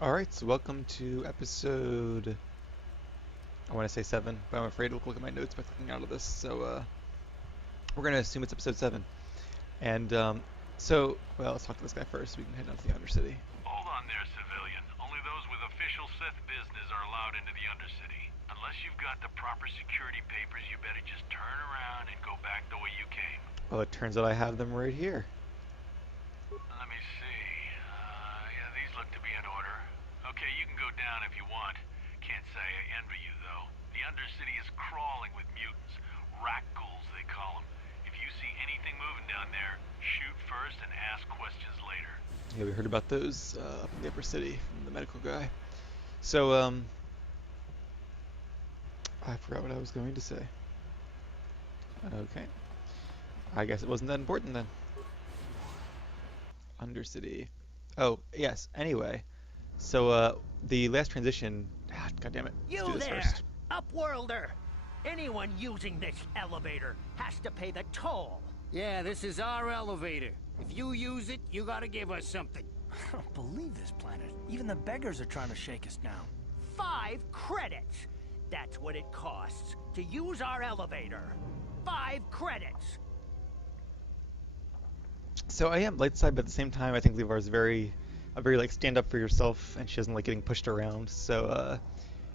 Alright, so welcome to episode, I want to say 7, but I'm afraid to look at my notes by clicking out of this, so we're going to assume it's episode 7. And, well, let's talk to this guy first, so we can head down to the Undercity. Hold on there, civilian. Only those with official Sith business are allowed into the Undercity. Unless you've got the proper security papers, you better just turn around and go back the way you came. Well, it turns out I have them right here. Let me see. Yeah, these look to be in order. Okay, you can go down if you want. Can't say I envy you, though. The Undercity is crawling with mutants. Rat ghouls, they call them. If you see anything moving down there, shoot first and ask questions later. Yeah, we heard about those up in the upper city from the medical guy. So, I forgot what I was going to say. Okay. I guess it wasn't that important then. Undercity. Oh, yes, anyway. So, the last transition... God damn it. Let's do You this there, first. Upworlder! Anyone using this elevator has to pay the toll. Yeah, this is our elevator. If you use it, you gotta give us something. I don't believe this planet. Even the beggars are trying to shake us down. 5 credits. That's what it costs to use our elevator. 5 credits. So I am light side, but at the same time, I think Levar is very like stand up for yourself, and she doesn't like getting pushed around. So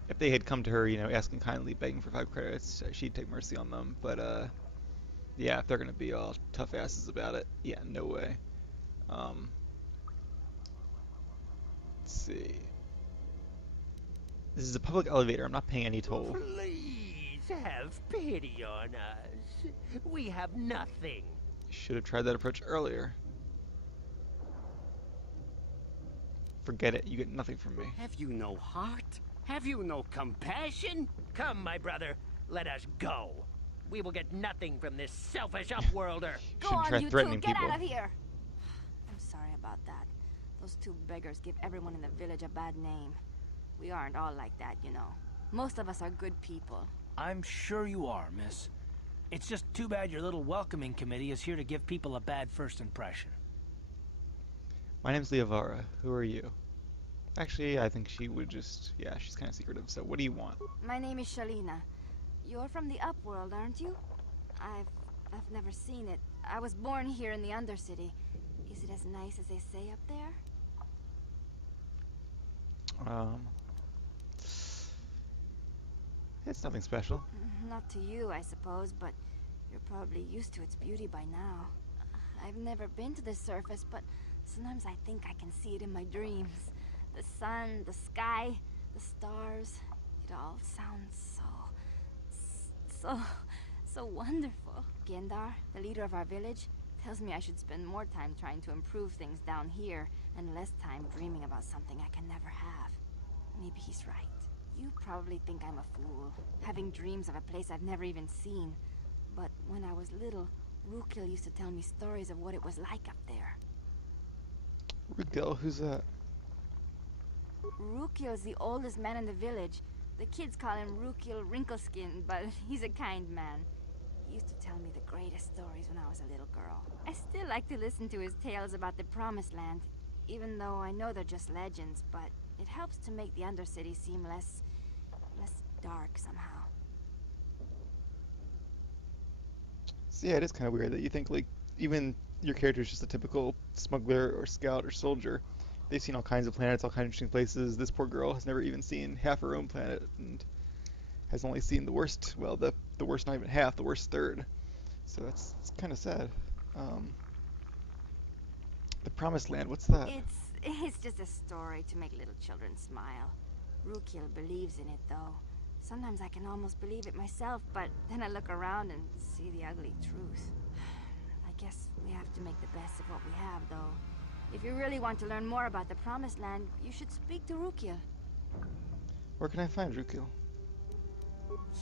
if they had come to her, asking kindly, begging for 5 credits, she'd take mercy on them. But yeah, if they're gonna be all tough asses about it, yeah, no way. Let's see. This is a public elevator. I'm not paying any toll. Please have pity on us. We have nothing. Should have tried that approach earlier. Forget it. You get nothing from me. Have you no heart? Have you no compassion? Come, my brother. Let us go. We will get nothing from this selfish Upworlder. Go Shouldn't on, try you two, threatening get people. out of here! I'm sorry about that. Those 2 beggars give everyone in the village a bad name. We aren't all like that, you know. Most of us are good people. I'm sure you are, miss. It's just too bad your little welcoming committee is here to give people a bad first impression. My name's Leovara. Who are you? Actually, I think she would just... Yeah, she's kind of secretive, so what do you want? My name is Shalina. You're from the Upworld, aren't you? I've never seen it. I was born here in the Undercity. Is it as nice as they say up there? It's nothing special. Not to you, I suppose, but you're probably used to its beauty by now. I've never been to the surface, but sometimes I think I can see it in my dreams. The sun, the sky, the stars. It all sounds so wonderful. Gendar, the leader of our village, tells me I should spend more time trying to improve things down here and less time dreaming about something I can never have. Maybe he's right. You probably think I'm a fool, having dreams of a place I've never even seen. But when I was little, Rukil used to tell me stories of what it was like up there. Rukil, who's that? Rukil's the oldest man in the village. The kids call him Rukil Wrinkleskin, but he's a kind man. He used to tell me the greatest stories when I was a little girl. I still like to listen to his tales about the Promised Land, even though I know they're just legends, but it helps to make the Undercity seem less dark somehow. So yeah, it is kind of weird that you think, like, even your character is just a typical smuggler or scout or soldier. They've seen all kinds of planets, all kinds of interesting places. This poor girl has never even seen half her own planet and has only seen the worst, well, the worst not even half, the worst third. So it's kind of sad. The Promised Land, what's that? It's just a story to make little children smile. Rukil believes in it, though. Sometimes I can almost believe it myself, but then I look around and see the ugly truth. I guess we have to make the best of what we have, though. If you really want to learn more about the Promised Land, you should speak to Rukil. Where can I find Rukil?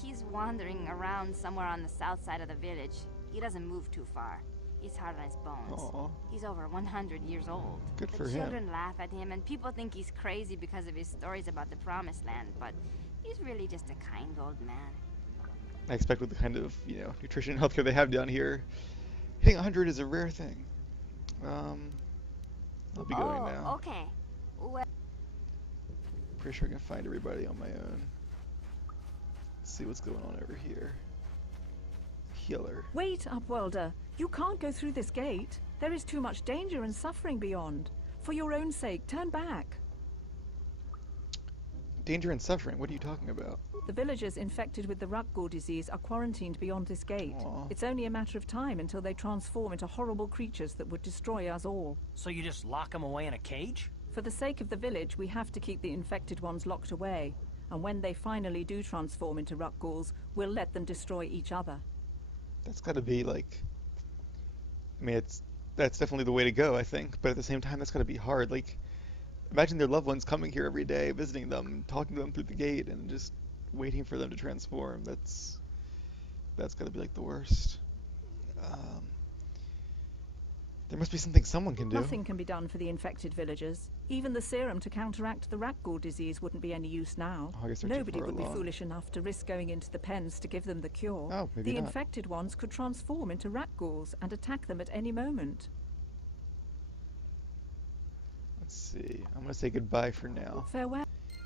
He's wandering around somewhere on the south side of the village. He doesn't move too far. He's hard on his bones. Aww. He's over 100 years old. Good for the him. children laugh at him, and people think he's crazy because of his stories about the Promised Land, but he's really just a kind old man. I expect with the kind of, nutrition and healthcare they have down here, hitting 100 is a rare thing. I'll be going now. Okay. Well, pretty sure I can find everybody on my own. Let's see what's going on over here. Healer. Wait, Upworlder. You can't go through this gate. There is too much danger and suffering beyond. For your own sake, turn back. Danger and suffering? What are you talking about? The villagers infected with the Rukil disease are quarantined beyond this gate. Aww. It's only a matter of time until they transform into horrible creatures that would destroy us all. So you just lock them away in a cage? For the sake of the village, we have to keep the infected ones locked away. And when they finally do transform into Rukils, we'll let them destroy each other. That's gotta be like... I mean, that's definitely the way to go, I think. But at the same time, that's gotta be hard. Like, imagine their loved ones coming here every day, visiting them, talking to them through the gate, and just waiting for them to transform. That's gotta be like the worst. There must be something someone can do. Nothing can be done for the infected villagers. Even the serum to counteract the Rukil disease wouldn't be any use now. Oh, I guess they're too Nobody far would be along. foolish enough to risk going into the pens to give them the cure. Oh, maybe the not. infected ones could transform into Rukils and attack them at any moment. Let's see. I'm gonna say goodbye for now. Farewell.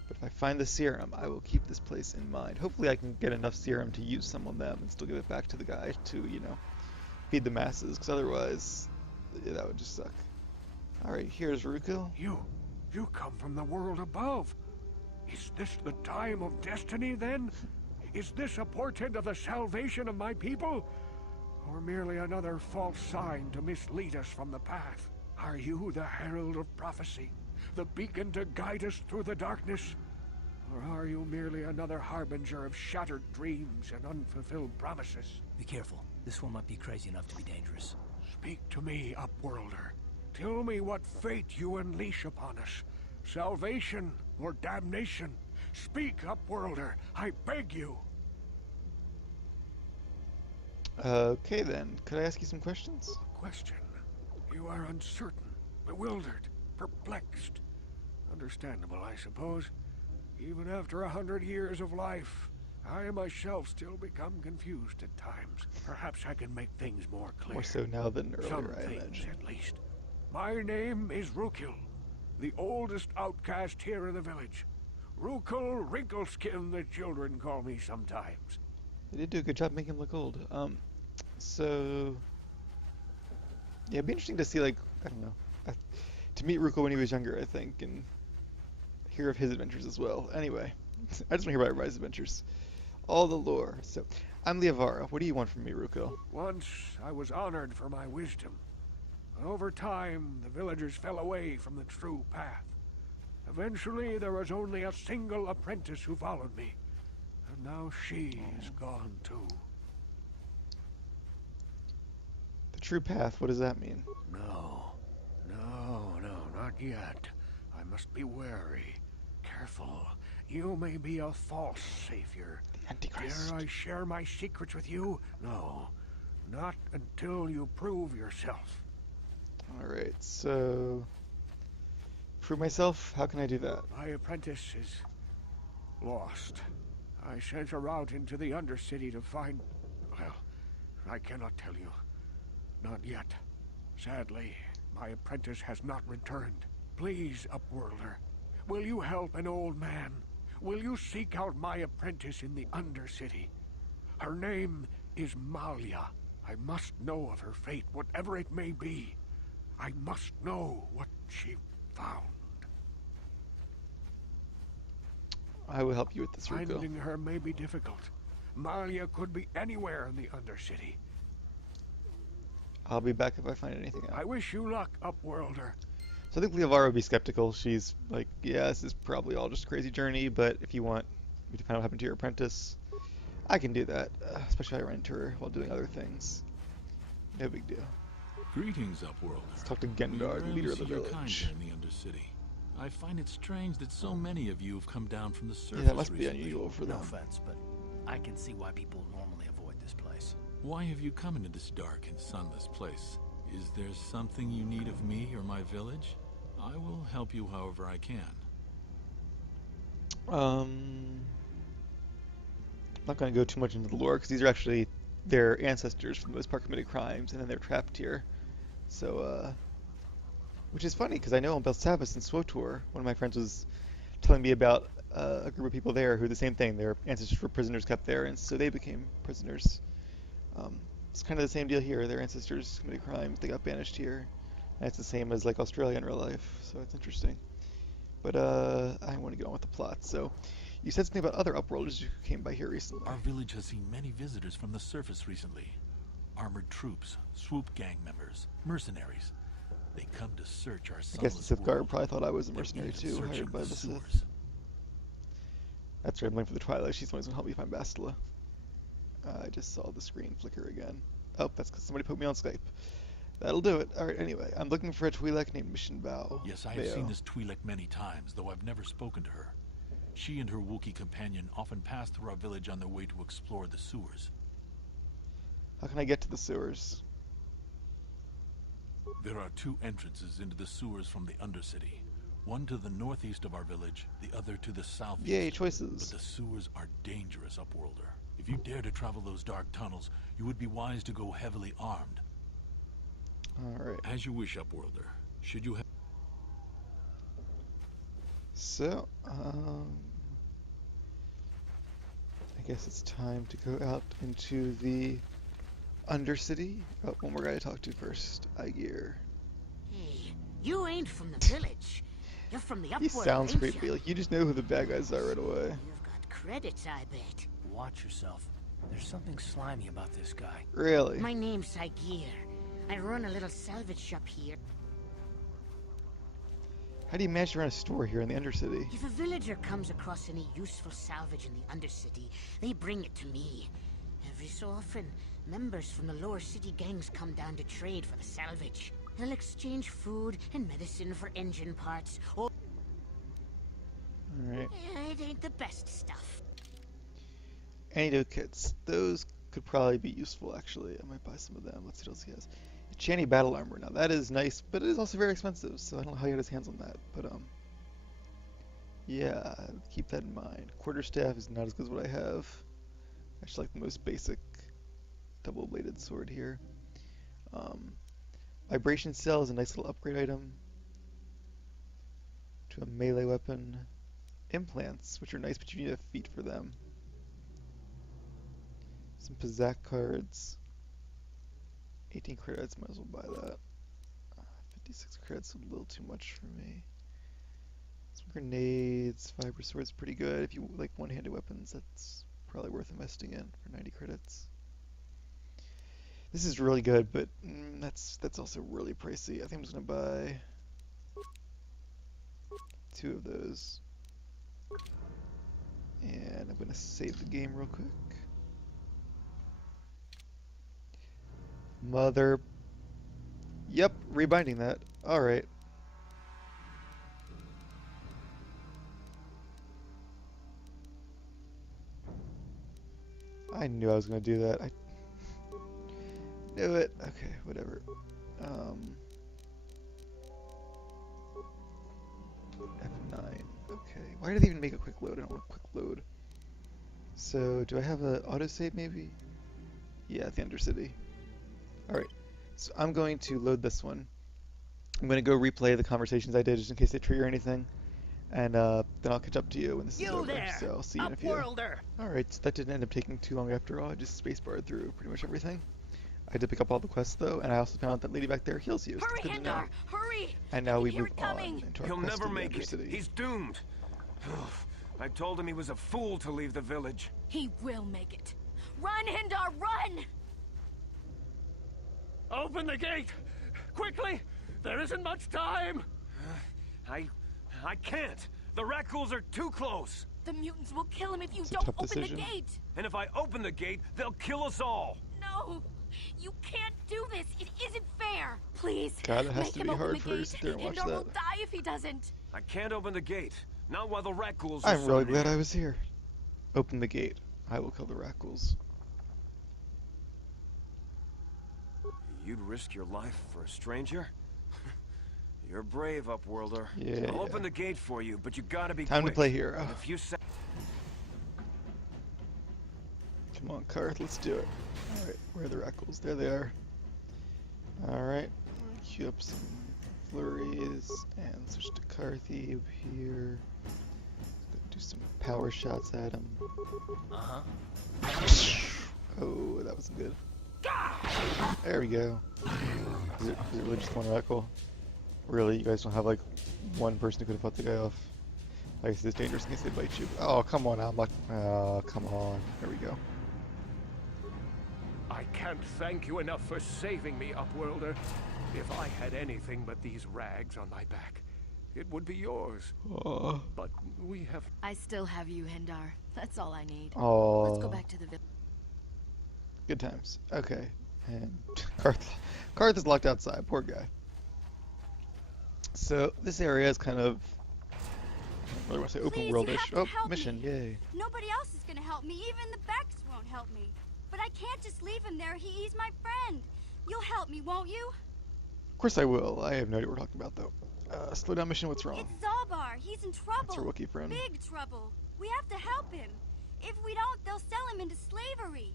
But if I find the serum, I will keep this place in mind. Hopefully I can get enough serum to use some on them and still give it back to the guy to, you know, feed the masses, because otherwise, yeah, that would just suck. Alright, here's Rukil. You come from the world above. Is this the time of destiny, then? Is this a portent of the salvation of my people? Or merely another false sign to mislead us from the path? Are you the herald of prophecy? The beacon to guide us through the darkness? Or are you merely another harbinger of shattered dreams and unfulfilled promises? Be careful. This one might be crazy enough to be dangerous. Speak to me, Upworlder. Tell me what fate you unleash upon us. Salvation or damnation? Speak, Upworlder. I beg you. Okay then, could I ask you some questions? Question. You are uncertain, bewildered, perplexed. Understandable, I suppose. Even after 100 years of life, I myself still become confused at times. Perhaps I can make things more clear. More so now than Some earlier, I things, imagine. at least. My name is Rukil, the oldest outcast here in the village. Rukil Wrinkleskin, the children call me sometimes. They did do a good job making him look old. So... yeah, it'd be interesting to see, like, I don't know, to meet Rukil when he was younger, I think, and hear of his adventures as well. Anyway, I just want to hear about everybody's adventures. All the lore. So, I'm Liavara. What do you want from me, Rukil? Once I was honored for my wisdom. But over time, the villagers fell away from the true path. Eventually, there was only a single apprentice who followed me. And now she is gone too. The true path, what does that mean? No, not yet. I must be wary, careful. You may be a false savior. The Antichrist. Dare I share my secrets with you? No, not until you prove yourself. Alright, so... prove myself? How can I do that? My apprentice is lost. I sent her out into the Undercity to find... well, I cannot tell you. Not yet. Sadly, my apprentice has not returned. Please, Upworlder, will you help an old man? Will you seek out my apprentice in the Undercity? Her name is Malia. I must know of her fate, whatever it may be. I must know what she found. I will help you with this, Rukil. Finding her may be difficult. Malia could be anywhere in the Undercity. I'll be back if I find anything out. I wish you luck, Upworlder. So I think Liavara would be skeptical. She's like, yeah, this is probably all just a crazy journey, but if you want me to find out what happened to your apprentice, I can do that. Especially if I run into her while doing other things. No big deal. Greetings, Upworlder. Let's talk to Gendar, the leader of the Your kind village. here in the Undercity. I find it strange that so many of you have come down from the surface. Yeah, that must be recently. unusual for No them. offense, but I can see why people normally avoid this place. Why have you come into this dark and sunless place? Is there something you need of me or my village? I will help you however I can. I'm not going to go too much into the lore, because these are actually their ancestors for the most part committed crimes, and then they're trapped here. So, which is funny, because I know on Belsavis and Swotor, one of my friends was telling me about a group of people there who the same thing. Their ancestors were prisoners kept there, and so they became prisoners. It's kind of the same deal here. Their ancestors committed crimes, they got banished here. And it's the same as like Australia in real life, so it's interesting. But I want to get on with the plot. So, you said something about other Upworlders who came by here recently. Our village has seen many visitors from the surface recently. Armored troops, swoop gang members, mercenaries. They come to search our I guess the sunless Sith Guard world. probably thought I was a They're mercenary even too, searching hired by the the Sith. sewers. That's right, I'm looking for the Twilight. She's the one who's going to help me find Bastila. I just saw the screen flicker again. Oh, that's because somebody put me on Skype. That'll do it. Alright, anyway, I'm looking for a Twi'lek named Mission Bao. Yes, I have seen this Twi'lek many times, though I've never spoken to her. She and her Wookiee companion often pass through our village on their way to explore the sewers. How can I get to the sewers? There are two entrances into the sewers from the Undercity. One to the northeast of our village, the other to the southeast. Yay, choices. But the sewers are dangerous, Upworlder. If you dare to travel those dark tunnels, you would be wise to go heavily armed. Alright. As you wish, Upworlder. Should you have... So, I guess it's time to go out into the Undercity. Oh, one more guy to talk to first. Igear. Hey, you ain't from the village. You're from the Upworld, He sounds ain't creepy. ya? Like, you just know who the bad guys are right away. You've got credits, I bet. Watch yourself. There's something slimy about this guy. Really? My name's Igear. I run a little salvage shop here. How do you manage to run a store here in the Undercity? If a villager comes across any useful salvage in the Undercity, they bring it to me. Every so often, members from the lower city gangs come down to trade for the salvage. They'll exchange food and medicine for engine parts, or... Alright. It ain't the best stuff. Antidote kits. Those could probably be useful, actually. I might buy some of them. Let's see what else he has. Channy battle armor. Now, that is nice, but it is also very expensive, so I don't know how he got his hands on that. But, yeah, keep that in mind. Quarterstaff is not as good as what I have. I just like the most basic double-bladed sword here. Vibration Cell is a nice little upgrade item to a melee weapon. Implants, which are nice, but you need a feat for them. Some Pizzak cards. 18 credits, might as well buy that. 56 credits, a little too much for me. Some grenades, fiber sword's pretty good. If you like one-handed weapons, that's probably worth investing in for 90 credits. This is really good, but that's also really pricey. I think I'm just gonna buy 2 of those. And I'm gonna save the game real quick. Mother. Yep, rebinding that. Alright. I knew I was going to do that. I knew it. Okay, whatever. F9. Okay. Why did they even make a quick load? I don't want a quick load. So, do I have an autosave maybe? Yeah, at the Undercity. Alright, so I'm going to load this one. I'm going to go replay the conversations I did just in case they trigger anything. And then I'll catch up to you when this is over. There, so I'll see you in a few. Upworlder. Alright, so that didn't end up taking too long after all. I just spacebarred through pretty much everything. I did pick up all the quests though, and I also found out that lady back there heals you. So Hurry, good to know. Hindar! Hurry! And now we Hear move it on coming. into our He'll quest never in the make it. Undercity. He's doomed. I told him he was a fool to leave the village. He will make it. Run, Hindar, run! Open the gate! Quickly! There isn't much time! I can't. The Rakghouls are too close. The mutants will kill him if you It's a don't tough open decision. the gate! And if I open the gate, they'll kill us all. No! You can't do this! It isn't fair! Please, God, it has make to him be open hard the for her to gate. sit there and watch Hindar will that. die if he doesn't. I can't open the gate. Not while the Rakghouls are I'm really so glad near. I was here. Open the gate. I will kill the Rakghouls. You'd risk your life for a stranger? You're brave, Upworlder. Yeah. I'll open the gate for you, but you gotta be Time quick. to play hero. And if you say Come on, Karth, let's do it. Alright, where are the Rakghouls? There they are. Alright, queue up some flurries and switch to Karthy up here. Let's Do some power shots at him. Uh-huh. Oh, that was good. There we go. Is it really just one reticle? Really? You guys don't have like one person who could have fought the guy off? I guess it's dangerous in case they bite you. Oh, come on, I'm like, come on. There we go. I can't thank you enough for saving me, Upworlder. If I had anything but these rags on my back, it would be yours. Oh. But we have... I still have you, Hendar. That's all I need. Oh. Let's go back to the village. Good times. Okay. And Karth is locked outside. Poor guy. So this area is kind of, I don't really want to say open worldish. Oh, mission! Yay! Nobody else is gonna help me. Even the Becks won't help me. But I can't just leave him there. He's my friend. You'll help me, won't you? Of course I will. I have no idea what we're talking about though. Slow down mission. What's wrong? It's Zalbar. He's in trouble. That's our Wookiee friend. Big trouble. We have to help him. If we don't, they'll sell him into slavery.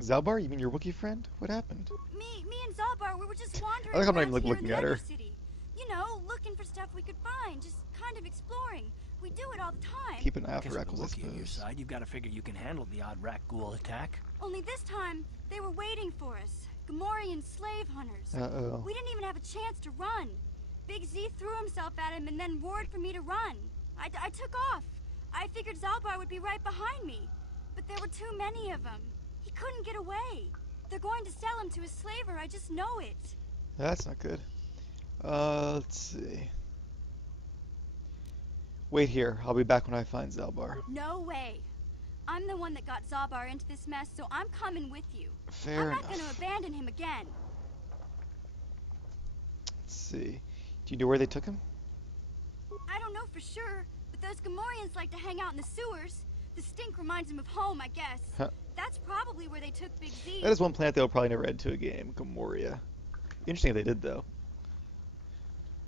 Zalbar? You mean your Wookiee friend? What happened? Me and Zalbar, we were just wandering I like I'm not around even here looking in the at her. Undercity. You know, looking for stuff we could find, just kind of exploring. We do it all the time. Keep an eye out Guess for with Rackles, I Wookiee on your suppose. side, you've got to figure you can handle the odd rat ghoul attack. Only this time, they were waiting for us. Gamorrean slave hunters. Uh-oh. We didn't even have a chance to run. Big Z threw himself at him and then roared for me to run. I took off. I figured Zalbar would be right behind me. But there were too many of them. He couldn't get away. They're going to sell him to a slaver, I just know it. That's not good. Let's see. Wait here. I'll be back when I find Zalbar. No way. I'm the one that got Zalbar into this mess, so I'm coming with you. Fair I'm enough. not going to abandon him again. Let's see. Do you know where they took him? I don't know for sure, but those Gamorreans like to hang out in the sewers. The stink reminds them of home, I guess. Huh. That's probably where they took Big Z. That is one planet they'll probably never add to a game. Gamoria. Interesting if they did, though.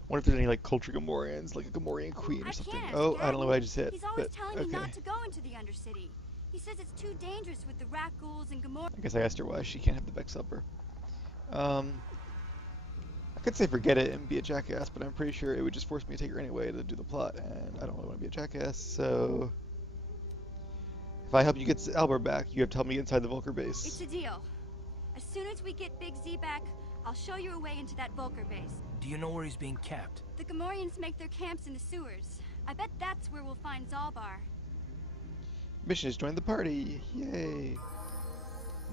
Wonder if there's any, like, culture Gamorreans, like a Gamorrean queen or something. Oh, I don't know what I just hit. He's always but, telling okay. me not to go into the Undercity. He says it's too dangerous with the rat ghouls and Gamorreans. I guess I asked her why she can't have the Vex helper. I could say forget it and be a jackass, but I'm pretty sure it would just force me to take her anyway to do the plot, and I don't really want to be a jackass, so... If I help you get Zalbar back, you have to help me get inside the Vulcar base. It's a deal. As soon as we get Big Z back, I'll show you a way into that Vulcar base. Do you know where he's being kept? The Gamorreans make their camps in the sewers. I bet that's where we'll find Zalbar. Mission is join the party! Yay!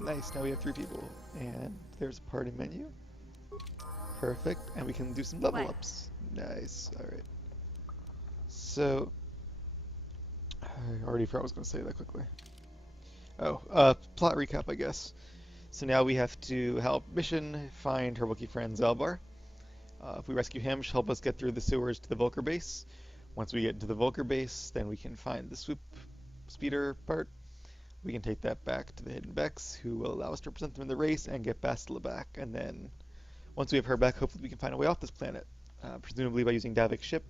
Nice, now we have 3 people. And there's a party menu. Perfect, and we can do some level ups. Nice, alright. So, I already forgot what I was going to say that quickly. Oh, plot recap, I guess. So now we have to help Mission find her Wookiee friend Zalbar. If we rescue him, she'll help us get through the sewers to the Vulcar base. Once we get into the Vulcar base, then we can find the swoop speeder part. We can take that back to the Hidden Becks, who will allow us to represent them in the race and get Bastila back. And then, once we have her back, hopefully we can find a way off this planet, presumably by using Davik's ship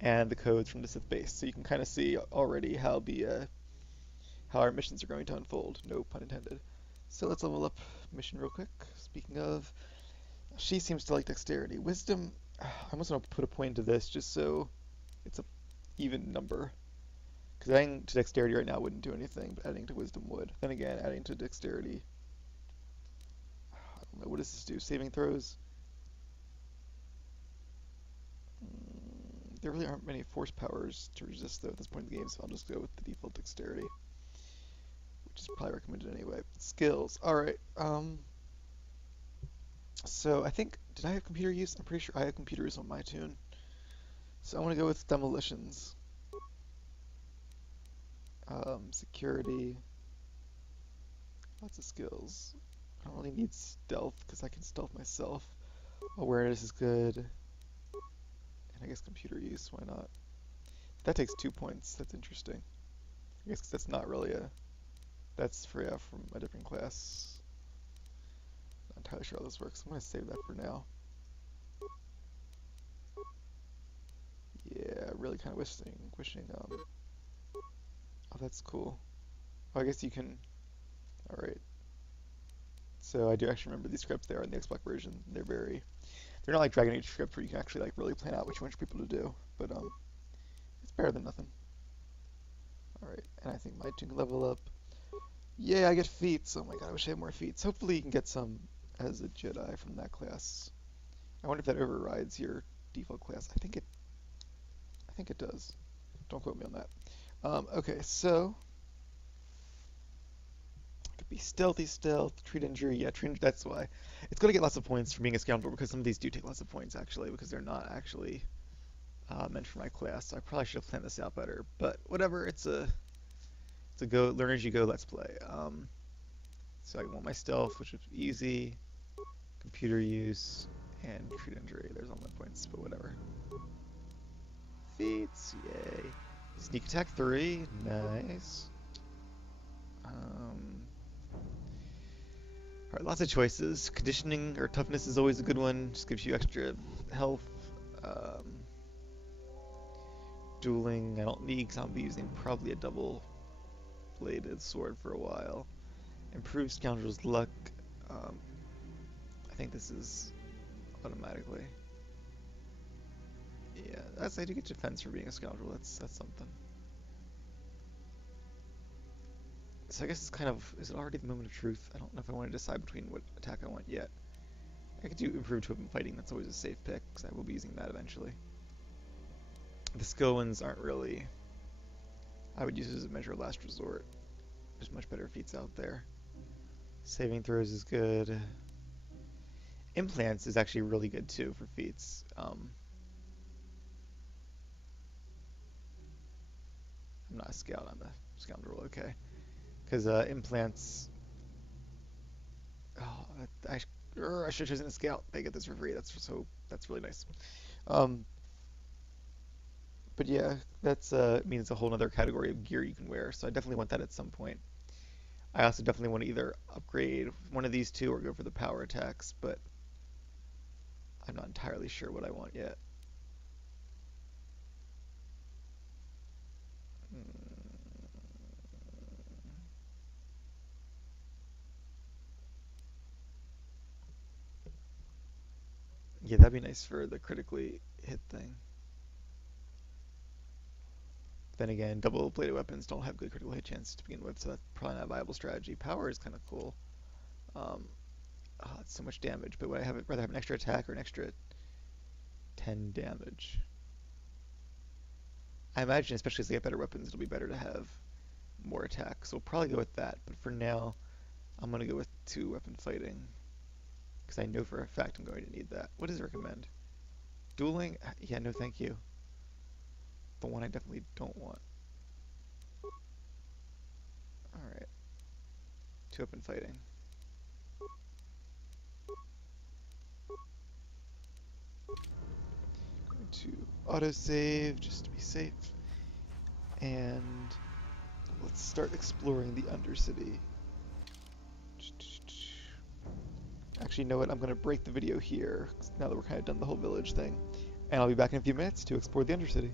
and the codes from the Sith base. So you can kind of see already how our missions are going to unfold. No pun intended. So let's level up Mission real quick. Speaking of, she seems to like dexterity. Wisdom, I almost want to put a point into this just so it's a even number. Because adding to dexterity right now wouldn't do anything, but adding to wisdom would. Then again, adding to dexterity, I don't know, what does this do? Saving throws? There really aren't many force powers to resist though at this point in the game, so I'll just go with the default dexterity, which is probably recommended anyway. Skills, alright, so I think, did I have computer use? I'm pretty sure I have computer use on my tune. So I want to go with demolitions. Security, lots of skills. I don't really need stealth because I can stealth myself. Awareness is good. And I guess computer use, why not? That takes 2 points, that's interesting. I guess 'cause that's not really that's for, yeah, from a different class. Not entirely sure how this works. I'm going to save that for now. Yeah, really kind of wishing, oh, that's cool. Oh, I guess you can, alright. So I do actually remember these scripts there in the Xbox version. They're not like Dragon Age scripts where you can actually like really plan out what you want your people to do. But it's better than nothing. Alright, and I think my two can level up. Yay, I get feats! Oh my god, I wish I had more feats. Hopefully you can get some as a Jedi from that class. I wonder if that overrides your default class. I think it does. Don't quote me on that. Okay, so it could be stealthy stealth, treat injury. Yeah, treat injury, that's why. It's going to get lots of points for being a scoundrel because some of these do take lots of points actually because they're not actually meant for my class. So I probably should have planned this out better, but whatever. It's a go learn as you go. Let's play. So I want my stealth, which is easy, computer use, and treat injury. There's all my points, but whatever. Feats, yay. Sneak attack 3, nice. Alright, lots of choices. Conditioning or toughness is always a good one. Just gives you extra health. Dueling, I don't need because I'll be using probably a double-bladed sword for a while. Improved Scoundrel's luck. I think this is automatically. Yeah, I do get defense for being a scoundrel. That's something. So I guess it's kind of, is it already the moment of truth? I don't know if I want to decide between what attack I want yet. I could do improved weapon fighting. That's always a safe pick because I will be using that eventually. The skill ones aren't really. I would use it as a measure of last resort. There's much better feats out there. Saving throws is good. Implants is actually really good too for feats. I'm not a scout, I'm a scoundrel, okay. Because implants... Oh, I should have chosen a scout. They get this for free, that's really nice. But yeah, that's means a whole other category of gear you can wear, so I definitely want that at some point. I also definitely want to either upgrade one of these two or go for the power attacks, but I'm not entirely sure what I want yet. Yeah, that'd be nice for the critically hit thing. Then again, double-bladed weapons don't have good critical hit chances to begin with, so that's probably not a viable strategy. Power is kind of cool. It's so much damage, but would I rather have an extra attack or an extra 10 damage? I imagine, especially as they get better weapons, it'll be better to have more attack. So we'll probably go with that, but for now, I'm going to go with 2-weapon fighting. Because I know for a fact I'm going to need that. What does it recommend? Dueling? Yeah, no thank you. The one I definitely don't want. Alright. 2-weapon fighting. Going to autosave just to be safe. And let's start exploring the Undercity. Actually, you know what? I'm going to break the video here now that we're kind of done the whole village thing. And I'll be back in a few minutes to explore the Undercity.